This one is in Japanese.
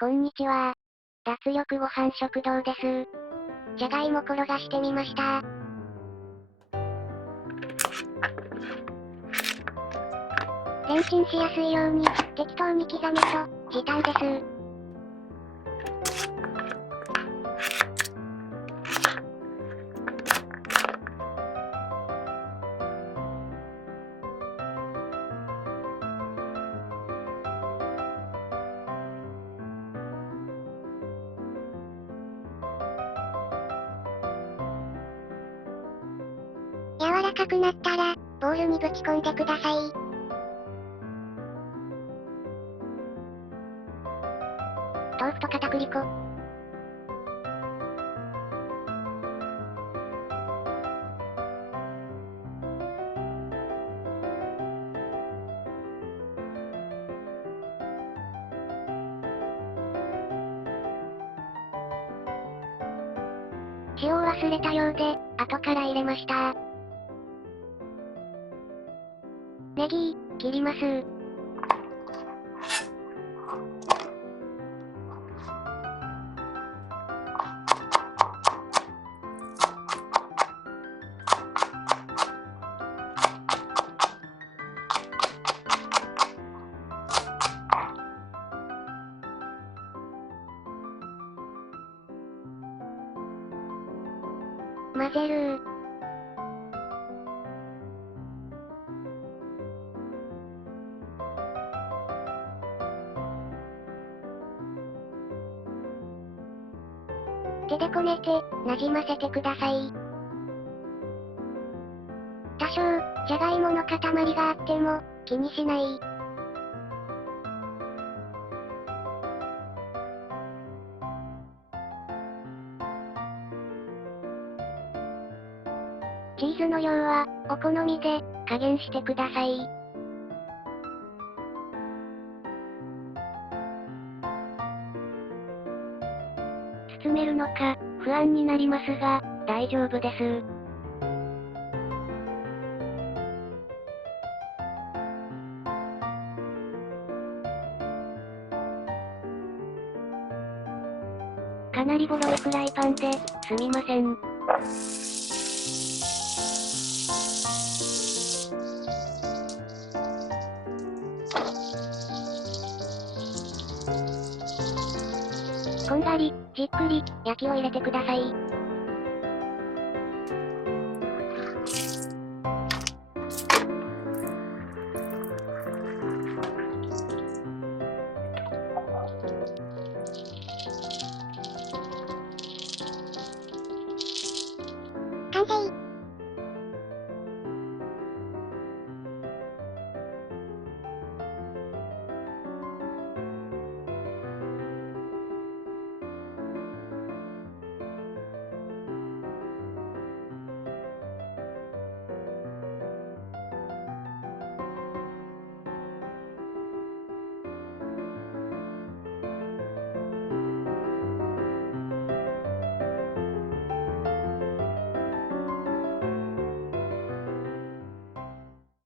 こんにちは。脱力ご飯食堂です。じゃがいも転がしてみました。レンチンしやすいように、適当に刻むと、時短です。柔らかくなったら、ボウルにぶち込んでください。豆腐と片栗粉。塩を忘れたようで、後から入れました。ネギ、切ります。混ぜる。手でこねて、なじませてください。多少、じゃがいもの塊があっても、気にしない。チーズの量は、お好みで、加減してください。包めるのか、不安になりますが、大丈夫です。かなりボロいフライパンで、すみません。こんがり、じっくり、焼きを入れてください。